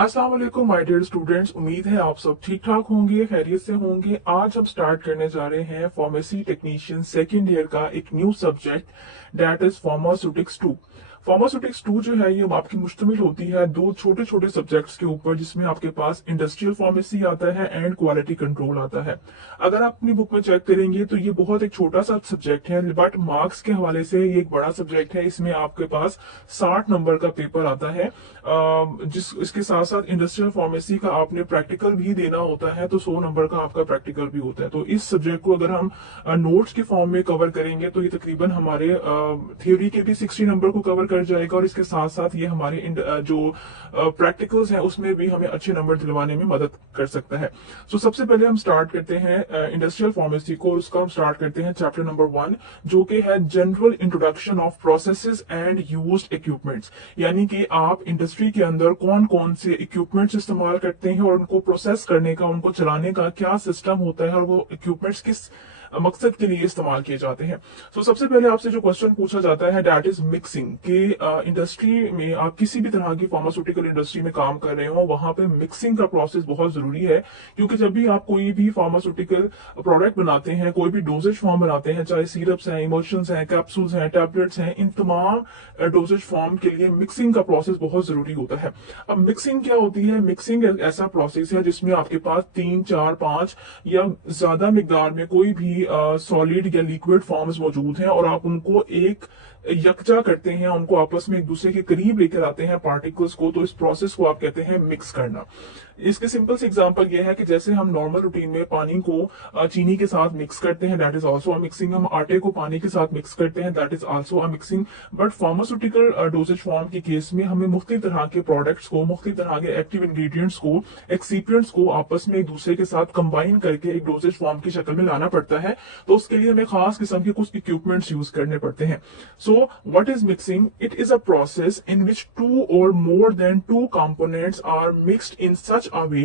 अस्सलाम वालेकुम my dear students. उम्मीद है आप सब ठीक ठाक होंगे, खैरियत से होंगे। आज हम स्टार्ट करने जा रहे हैं फार्मेसी टेक्नीशियन सेकेंड ईयर का एक new subject that is pharmaceutics 2। Pharmaceutics 2 जो है ये आपकी मुश्तमिल होती है दो छोटे छोटे सब्जेक्ट्स के ऊपर, जिसमें आपके पास इंडस्ट्रियल फार्मेसी आता है एंड क्वालिटी कंट्रोल आता है। अगर आप अपनी बुक में चेक करेंगे तो ये बहुत एक छोटा सा सब्जेक्ट है, बट मार्क्स के हवाले से ये एक बड़ा सब्जेक्ट है। इसमें आपके पास 60 नंबर का पेपर आता है। जिस इसके साथ साथ इंडस्ट्रियल फार्मेसी का आपने प्रैक्टिकल भी देना होता है, तो 100 नंबर का आपका प्रैक्टिकल भी होता है। तो इस सब्जेक्ट को अगर हम नोट्स के फॉर्म में कवर करेंगे तो ये तकरीबन हमारे थ्योरी के भी 60 नंबर को कवर कर जाएगा, और इसके साथ साथ ये हमारे जो प्रैक्टिकल्स हैं उसमें भी हमें अच्छे नंबर दिलवाने में मदद कर सकता है। सो सबसे पहले हम स्टार्ट करते हैं इंडस्ट्रियल फार्मेसी को। उसका हम स्टार्ट करते हैं चैप्टर नंबर 1, जो कि है general introduction of processes and used equipments. यानी कि आप इंडस्ट्री के अंदर कौन कौन से इक्विपमेंट्स इस्तेमाल करते हैं और उनको प्रोसेस करने का, उनको चलाने का क्या सिस्टम होता है, और वो इक्विपमेंट्स किस मकसद के लिए इस्तेमाल किए जाते हैं। सो सबसे पहले आपसे जो क्वेश्चन पूछा जाता है दैट इज मिक्सिंग, कि इंडस्ट्री में आप किसी भी तरह की फार्मास्यूटिकल इंडस्ट्री में काम कर रहे हो, वहां पे मिक्सिंग का प्रोसेस बहुत जरूरी है। क्योंकि जब भी आप कोई भी फार्मास्यूटिकल प्रोडक्ट बनाते हैं, कोई भी डोजेज फॉर्म बनाते हैं, चाहे सिरप्स हैं, इमल्शंस हैं, कैप्सूल्स हैं, टैबलेट्स हैं, इन तमाम डोजेज फॉर्म के लिए मिक्सिंग का प्रोसेस बहुत जरूरी होता है। अब मिक्सिंग क्या होती है? मिक्सिंग एक ऐसा प्रोसेस है जिसमें आपके पास 3, 4, 5 या ज्यादा मिकदार में कोई भी सॉलिड या लिक्विड फॉर्म्स मौजूद हैं, और आप उनको एक यकजा करते हैं, उनको आपस में एक दूसरे के करीब लेकर आते हैं पार्टिकल्स को। तो इस प्रोसेस को आप कहते हैं मिक्स करना। इसके सिंपल से एग्जांपल यह है कि जैसे हम नॉर्मल रूटीन में पानी को चीनी के साथ मिक्स करते हैं, that is also a mixing. हम आटे को पानी के साथ मिक्स करते हैं, that is also a mixing. But pharmaceutical doses form के केस में हमें मुख्तलिफ तरह के प्रोडक्ट्स को, मुख्तलिफ तरह के एक्टिव इंग्रेडिएंट्स को, एक्सिपिएंट्स को आपस में एक दूसरे के साथ कंबाइन करके एक डोजेज फॉर्म की शक्ल में लाना पड़ता है। तो उसके लिए हमें खास किस्म के कुछ इक्विपमेंट्स यूज करने पड़ते हैं। सो what is mixing? It is a process in which two or more than two components are mixed in such a way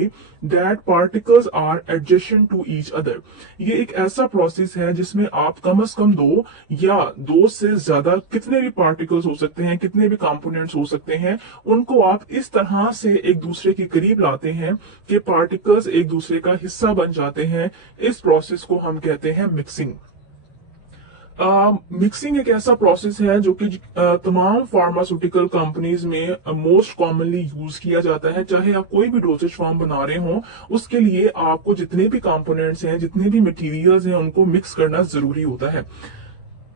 that particles are adjacent to each other. ये एक ऐसा प्रोसेस है जिसमें आप कम से कम दो या दो से ज्यादा कितने भी पार्टिकल्स हो सकते हैं, कितने भी कंपोनेंट्स हो सकते हैं, उनको आप इस तरह से एक दूसरे के करीब लाते हैं कि पार्टिकल्स एक दूसरे का हिस्सा बन जाते हैं। इस प्रोसेस को हम कहते हैं मिक्सिंग। मिक्सिंग एक ऐसा प्रोसेस है जो कि तमाम फार्मास्यूटिकल कंपनीज में मोस्ट कॉमनली यूज किया जाता है। चाहे आप कोई भी डोसेज फॉर्म बना रहे हो, उसके लिए आपको जितने भी कंपोनेंट्स हैं, जितने भी मटेरियल्स हैं, उनको मिक्स करना जरूरी होता है।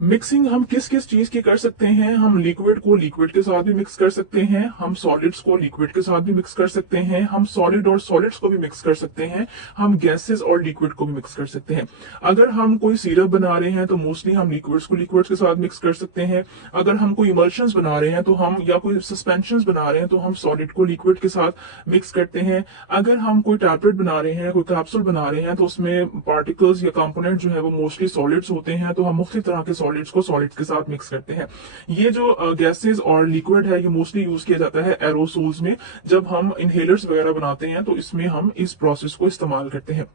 मिक्सिंग हम किस किस चीज की कर सकते हैं? हम लिक्विड को लिक्विड के साथ भी मिक्स कर सकते हैं, हम सॉलिड्स को लिक्विड के साथ भी मिक्स कर सकते हैं, हम सॉलिड और सॉलिड्स को भी मिक्स कर सकते हैं, हम गैसेस और लिक्विड को भी मिक्स कर सकते हैं। अगर हम कोई सिरप बना रहे हैं तो मोस्टली हम लिक्विड्स को लिक्विड्स के साथ मिक्स कर सकते हैं। अगर हम कोई इमल्शंस बना रहे हैं तो हम, या कोई सस्पेंशंस बना रहे हैं तो हम सॉलिड को लिक्विड के साथ मिक्स करते हैं। अगर हम कोई टैबलेट बना रहे हैं, कोई कैप्सूल बना रहे हैं, तो उसमें पार्टिकल्स या कंपोनेंट जो है वो मोस्टली सॉलिड्स होते हैं, तो हम मुख्तलिफ तरह के सॉलिड्स को सॉलिड्स के साथ मिक्स करते हैं। ये जो गैसेस और लिक्विड है, ये मोस्टली यूज किया जाता है एरोसोल्स में। जब हम इनहेलर्स वगैरह बनाते हैं तो इसमें हम इस प्रोसेस को इस्तेमाल करते हैं।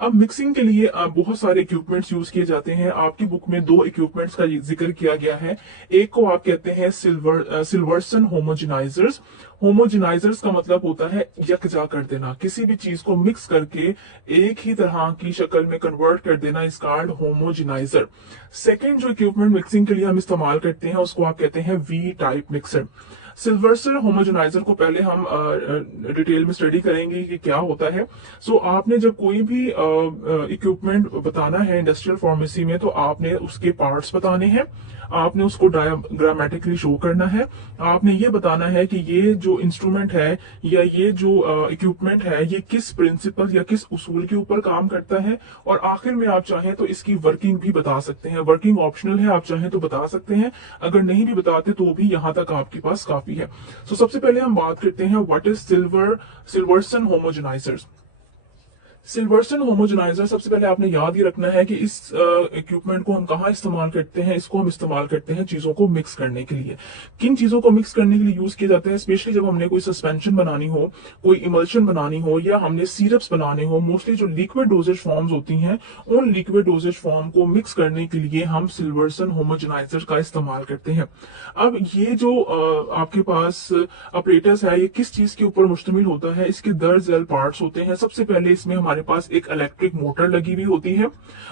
अब मिक्सिंग के लिए बहुत सारे इक्विपमेंट्स यूज किए जाते हैं। आपकी बुक में दो इक्विपमेंट्स का जिक्र किया गया है। एक को आप कहते हैं सिल्वर्सन होमोजेनाइजर्स। होमोजेनाइजर्स का मतलब होता है यकजा कर देना, किसी भी चीज को मिक्स करके एक ही तरह की शक्ल में कन्वर्ट कर देना, इस कार्ड होमोजेनाइजर। सेकेंड जो इक्विपमेंट मिक्सिंग के लिए हम इस्तेमाल करते हैं उसको आप कहते हैं वी टाइप मिक्सर। सिल्वर्सन होमोजेनाइजर को पहले हम डिटेल में स्टडी करेंगे कि क्या होता है। सो आपने जब कोई भी इक्विपमेंट बताना है इंडस्ट्रियल फार्मेसी में, तो आपने उसके पार्ट्स बताने हैं, आपने उसको डायग्रामेटिकली शो करना है, आपने ये बताना है कि ये जो इंस्ट्रूमेंट है या ये जो इक्विपमेंट है ये किस प्रिंसिपल या किस उसूल के ऊपर काम करता है, और आखिर में आप चाहें तो इसकी वर्किंग भी बता सकते हैं। वर्किंग ऑप्शनल है, आप चाहें तो बता सकते हैं, अगर नहीं भी बताते तो भी यहां तक आपके पास काफी है। सबसे पहले हम बात करते हैं व्हाट इज सिल्वर्सन होमोजेनाइजर्स। सिल्वर्सन होमोजेनाइजर, सबसे पहले आपने याद ही रखना है कि इस इक्विपमेंट को हम कहाँ इस्तेमाल करते हैं। इसको हम इस्तेमाल करते हैं चीजों को मिक्स करने के लिए। किन चीजों को मिक्स करने के लिए यूज किए जाते हैं? स्पेशली जब हमने कोई सस्पेंशन बनानी हो, कोई इमल्शन बनानी हो, या हमने सिरप्स बनाने हो। मोस्टली जो लिक्विड डोजेज फॉर्म्स होती हैं, उन लिक्विड डोजेज फॉर्म को मिक्स करने के लिए हम सिल्वर्सन होमोजेनाइजर का इस्तेमाल करते हैं। अब ये जो आपके पास अपरेटस है, ये किस चीज के ऊपर मुश्तमिल होता है? इसके दर्जन पार्ट्स होते हैं। सबसे पहले इसमें हमारे पास एक इलेक्ट्रिक मोटर लगी हुई होती है।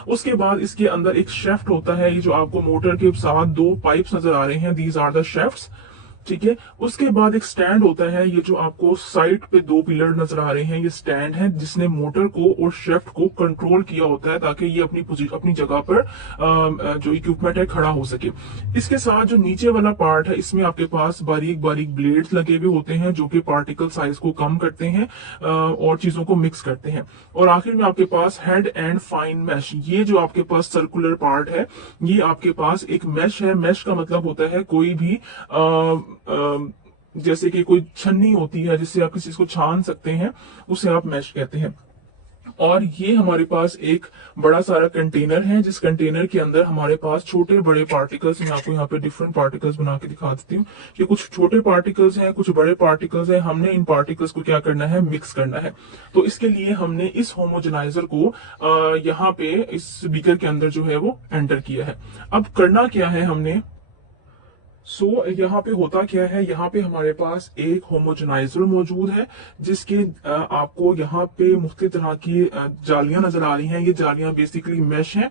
उसके बाद इसके अंदर एक शेफ्ट होता है। ये जो आपको मोटर के साथ दो पाइप्स नजर आ रहे हैं, दीज आर द शेफ्ट्स, ठीक है। उसके बाद एक स्टैंड होता है। ये जो आपको साइड पे दो पिलर नजर आ रहे हैं, ये स्टैंड है जिसने मोटर को और शेफ्ट को कंट्रोल किया होता है ताकि ये अपनी जगह पर जो इक्विपमेंट है खड़ा हो सके। इसके साथ जो नीचे वाला पार्ट है, इसमें आपके पास बारीक बारीक ब्लेड्स लगे हुए होते हैं जो कि पार्टिकल साइज को कम करते हैं और चीजों को मिक्स करते हैं। और आखिर में आपके पास हेड एंड फाइन मैश, ये जो आपके पास सर्कुलर पार्ट है, ये आपके पास एक मैश है। मैश का मतलब होता है कोई भी जैसे कि कोई छन्नी होती है जिससे आप किसी चीज को छान सकते हैं, उसे आप मैश कहते हैं। और ये हमारे पास एक बड़ा सारा कंटेनर है, जिस कंटेनर के अंदर हमारे पास छोटे बड़े पार्टिकल्स, मैं आपको यहाँ पे डिफरेंट पार्टिकल्स बना के दिखा देती हूँ कि कुछ छोटे पार्टिकल्स हैं, कुछ बड़े पार्टिकल्स हैं। हमने इन पार्टिकल्स को क्या करना है? मिक्स करना है। तो इसके लिए हमने इस होमोजेनाइजर को यहाँ पे इस बीकर के अंदर जो है वो एंटर किया है। अब करना क्या है हमने? यहाँ पे होता क्या है, यहाँ पे हमारे पास एक होमोजेनाइजर मौजूद है जिसके आपको यहाँ पे मुख्तलिफ तरह की जालियां नजर आ रही हैं। ये जालियां बेसिकली मैश हैं,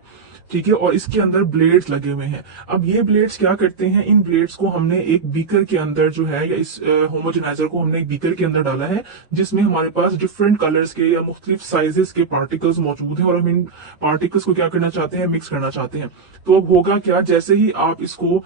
ठीक है। और इसके अंदर ब्लेड्स लगे हुए हैं। अब ये ब्लेड्स क्या करते हैं? इन ब्लेड्स को हमने एक बीकर के अंदर जो है, या इस होमोजेनाइजर को हमने एक बीकर के अंदर डाला है जिसमें हमारे पास डिफरेंट कलर्स के या मुख्तलिफ साइजेस के पार्टिकल्स मौजूद हैं। और हम इन पार्टिकल्स को क्या करना चाहते हैं? मिक्स करना चाहते हैं। तो अब होगा क्या? जैसे ही आप इसको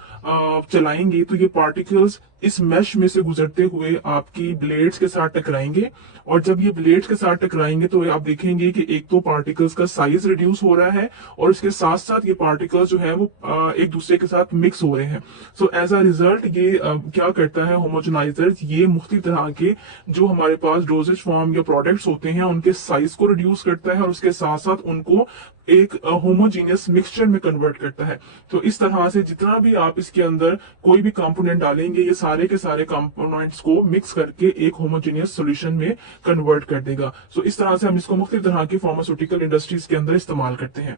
चलाएंगे तो ये पार्टिकल्स इस मैश में से गुजरते हुए आपकी ब्लेड्स के साथ टकराएंगे। और जब ये ब्लेड्स के साथ टकराएंगे तो आप देखेंगे कि एक तो पार्टिकल्स का साइज रिड्यूस हो रहा है और इसके साथ साथ ये पार्टिकल्स जो है वो एक दूसरे के साथ मिक्स हो रहे हैं। सो एज अ रिजल्ट ये क्या करता है होमोजेनाइजर? ये मुख्तलिफ तरह के जो हमारे पास डोजेज फॉर्म या प्रोडक्ट्स होते हैं उनके साइज को रिड्यूस करता है और उसके साथ साथ उनको एक होमोजीनियस मिक्सचर में कन्वर्ट करता है। तो इस तरह से जितना भी आप इसके अंदर कोई भी कंपोनेंट डालेंगे, ये सारे के सारे कंपोनेंट्स को मिक्स करके एक होमोजीनियस सॉल्यूशन में कन्वर्ट कर देगा। सो इस तरह से हम इसको मुख्तलिफ तरह की फार्मास्यूटिकल इंडस्ट्रीज के अंदर इस्तेमाल करते हैं।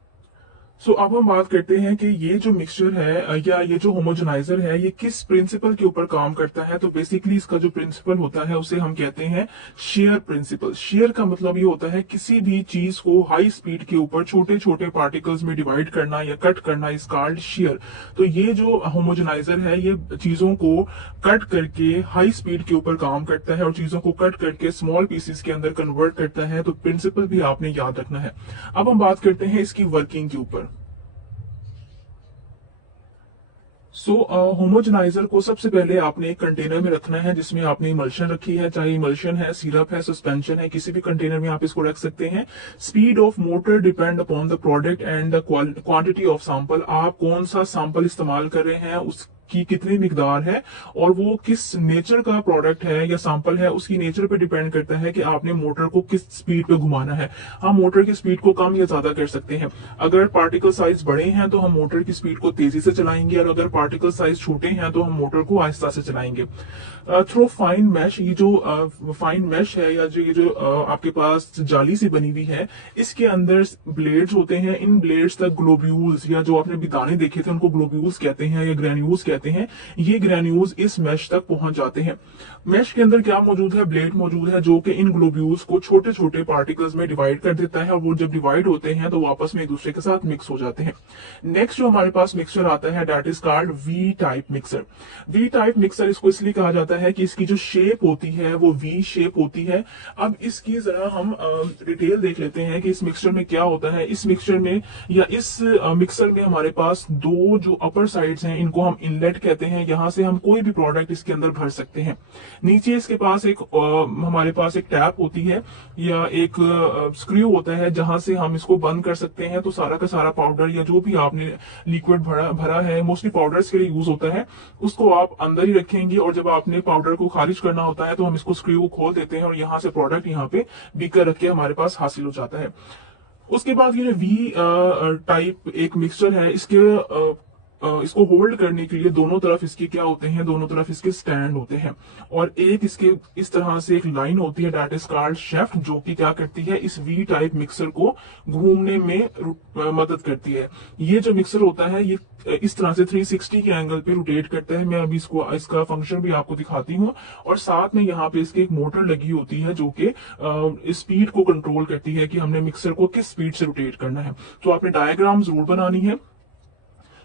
अब हम बात करते हैं कि ये जो मिक्सचर है या ये जो होमोजेनाइजर है, ये किस प्रिंसिपल के ऊपर काम करता है। तो बेसिकली इसका जो प्रिंसिपल होता है उसे हम कहते हैं शेयर प्रिंसिपल। शेयर का मतलब ये होता है किसी भी चीज को हाई स्पीड के ऊपर छोटे छोटे पार्टिकल्स में डिवाइड करना या कट करना, इज कॉल्ड शेयर। तो ये जो होमोजेनाइजर है, ये चीजों को कट करके हाई स्पीड के ऊपर काम करता है और चीजों को कट करके स्मॉल पीसेस के अंदर कन्वर्ट करता है। तो प्रिंसिपल भी आपने याद रखना है। अब हम बात करते हैं इसकी वर्किंग के ऊपर। होमोजेनाइजर को सबसे पहले आपने एक कंटेनर में रखना है जिसमें आपने इमल्शन रखी है, चाहे इमल्शन है, सिरप है, सस्पेंशन है, किसी भी कंटेनर में आप इसको रख सकते हैं। Speed of motor depend upon the product and the quantity of sample. आप कौन सा सैंपल इस्तेमाल कर रहे हैं, उसकी कितनी मिकदार है और वो किस नेचर का प्रोडक्ट है या सैंपल है, उसकी नेचर पे डिपेंड करता है कि आपने मोटर को किस स्पीड पे घुमाना है। हम मोटर की स्पीड को कम या ज्यादा कर सकते हैं। अगर पार्टिकल साइज बड़े हैं तो हम मोटर की स्पीड को तेजी से चलाएंगे और अगर पार्टिकल साइज छोटे हैं तो हम मोटर को आहिस्ता से चलाएंगे। थ्रू फाइन मैश, ये जो फाइन मैश है या ये जो आपके पास जाली से बनी हुई है, इसके अंदर ब्लेड्स होते हैं। इन ब्लेड्स तक ग्लोब्यूल्स, या जो आपने भी दाने देखे थे उनको ग्लोब्यूल्स कहते हैं या ग्रेन्यूल्स कहते हैं, ये ग्रेन्यूल्स इस मैश तक पहुंच जाते हैं। मैश के अंदर क्या मौजूद है? ब्लेड मौजूद है जो कि इन ग्लोब्यूल्स को छोटे छोटे पार्टिकल्स में डिवाइड कर देता है और वो जब डिवाइड होते हैं तो वापस में एक दूसरे के साथ मिक्स हो जाते हैं। नेक्स्ट जो हमारे पास मिक्सचर आता है, that is called V type mixer. V type mixer इसको इसलिए कहा जाता है कि इसकी जो शेप होती है वो वी शेप होती है। अब इसकी जरा हम डिटेल देख लेते हैं कि इस मिक्सचर में क्या होता है। इस मिक्सचर में या इस मिक्सर में हमारे पास दो जो अपर साइड्स हैं, इनको हम इनलेट इनलेट कहते हैं, यहाँ से हम कोई भी प्रोडक्ट इसके अंदर भर सकते हैं। नीचे इसके पास एक हमारे पास एक टैप होती है या एक स्क्रू होता है जहां से हम इसको बंद कर सकते हैं। तो सारा का सारा पाउडर या जो भी आपने लिक्विड भरा है, मोस्टली पाउडर्स के लिए यूज होता है, उसको आप अंदर ही रखेंगे और जब आपने पाउडर को खारिज करना होता है तो हम इसको स्क्रू को खोल देते हैं और यहाँ से प्रोडक्ट यहाँ पे बीकर रख के हमारे पास हासिल हो जाता है। उसके बाद ये वी टाइप एक मिक्सचर है, इसको होल्ड करने के लिए दोनों तरफ इसके क्या होते हैं, दोनों तरफ इसके स्टैंड होते हैं और एक इसके इस तरह से एक लाइन होती है दैट इज कॉल्ड शेफ्ट, जो कि क्या करती है, इस वी टाइप मिक्सर को घूमने में मदद करती है। ये जो मिक्सर होता है ये इस तरह से 360 के एंगल पे रोटेट करता है। मैं अभी इसका फंक्शन भी आपको दिखाती हूँ और साथ में यहाँ पे इसकी एक मोटर लगी होती है जो कि स्पीड को कंट्रोल करती है कि हमने मिक्सर को किस स्पीड से रोटेट करना है। तो आपने डायग्राम जरूर बनानी है।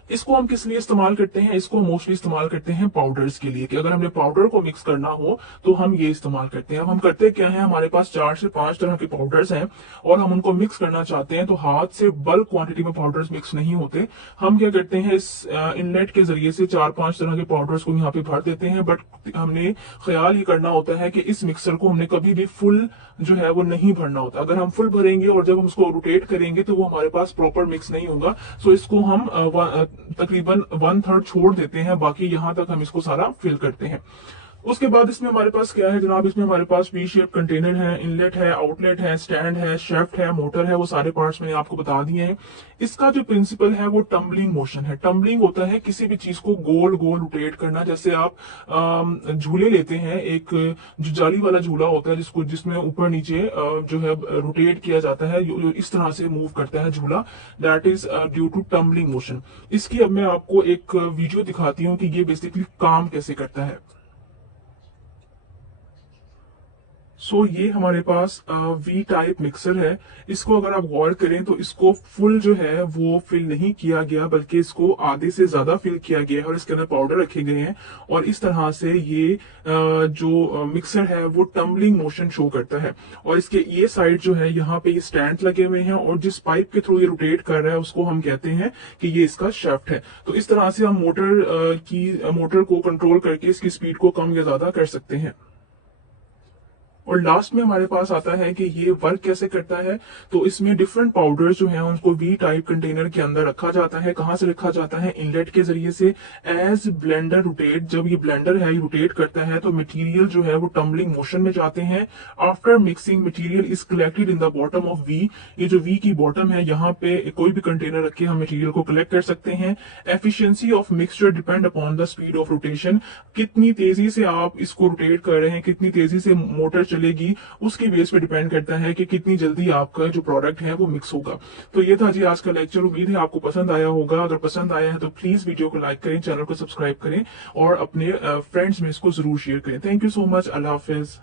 इसको हम किस लिए इस्तेमाल करते हैं, इसको मोस्टली इस्तेमाल करते हैं पाउडर्स के लिए, कि अगर हमने पाउडर को मिक्स करना हो तो हम ये इस्तेमाल करते हैं। अब हम करते क्या है, हमारे पास 4 से 5 तरह के पाउडर्स हैं और हम उनको मिक्स करना चाहते हैं तो हाथ से बल्क क्वांटिटी में पाउडर्स मिक्स नहीं होते। हम क्या करते हैं, इस इनलेट के जरिए से 4-5 तरह के पाउडर्स को यहाँ पे भर देते हैं, बट हमने ख्याल ये करना होता है कि इस मिक्सर को हमने कभी भी फुल जो है वो नहीं भरना होता। अगर हम फुल भरेंगे और जब हम उसको रोटेट करेंगे तो वो हमारे पास प्रॉपर मिक्स नहीं होगा। सो इसको हम तकरीबन 1/3 छोड़ देते हैं, बाकी यहां तक हम इसको सारा फिल करते हैं। उसके बाद इसमें हमारे पास क्या है जनाब, इसमें हमारे पास वी शेप कंटेनर है, इनलेट है, आउटलेट है, स्टैंड है, शेफ्ट है, मोटर है, वो सारे पार्ट्स मैंने आपको बता दिए हैं। इसका जो प्रिंसिपल है वो टम्बलिंग मोशन है। टम्बलिंग होता है किसी भी चीज को गोल गोल रोटेट करना। जैसे आप झूले लेते हैं, एक जो जाली वाला झूला होता है जिसमें ऊपर नीचे जो है रोटेट किया जाता है, जो इस तरह से मूव करता है झूला, that is due to tumbling motion. इसकी अब मैं आपको एक वीडियो दिखाती हूँ कि ये बेसिकली काम कैसे करता है। ये हमारे पास वी टाइप मिक्सर है। इसको अगर आप गौर करें तो इसको फुल जो है वो फिल नहीं किया गया, बल्कि इसको आधे से ज्यादा फिल किया गया है और इसके अंदर पाउडर रखे गए हैं और इस तरह से ये जो मिक्सर है वो टम्बलिंग मोशन शो करता है। और इसके ये साइड जो है यहाँ पे ये स्टैंड लगे हुए हैं और जिस पाइप के थ्रू ये रोटेट कर रहा है उसको हम कहते हैं कि ये इसका शेफ्ट है। तो इस तरह से हम मोटर को कंट्रोल करके इसकी स्पीड को कम या ज्यादा कर सकते हैं। और लास्ट में हमारे पास आता है कि ये वर्क कैसे करता है। तो इसमें डिफरेंट पाउडर्स जो हैं उनको वी टाइप कंटेनर के अंदर रखा जाता है। कहाँ से रखा जाता है, इनलेट के जरिए से। एज ब्लेंडर रोटेट, जब ये ब्लेंडर है ये रोटेट करता है तो मटेरियल जो है वो टम्बलिंग मोशन में जाते हैं। After mixing material is collected in the bottom of V. ये जो वी की बॉटम है यहाँ पे कोई भी कंटेनर रख के हम मटेरियल को कलेक्ट कर सकते हैं। Efficiency of mixture depend upon the speed of rotation. कितनी तेजी से आप इसको रोटेट कर रहे हैं, कितनी तेजी से मोटर चलेगी, उसके बेस पे डिपेंड करता है कि कितनी जल्दी आपका जो प्रोडक्ट है वो मिक्स होगा। तो ये था जी आज का लेक्चर। उम्मीद है आपको पसंद आया होगा। अगर पसंद आया है तो प्लीज वीडियो को लाइक करें, चैनल को सब्सक्राइब करें और अपने फ्रेंड्स में इसको जरूर शेयर करें। Thank you so much. Allah Hafiz.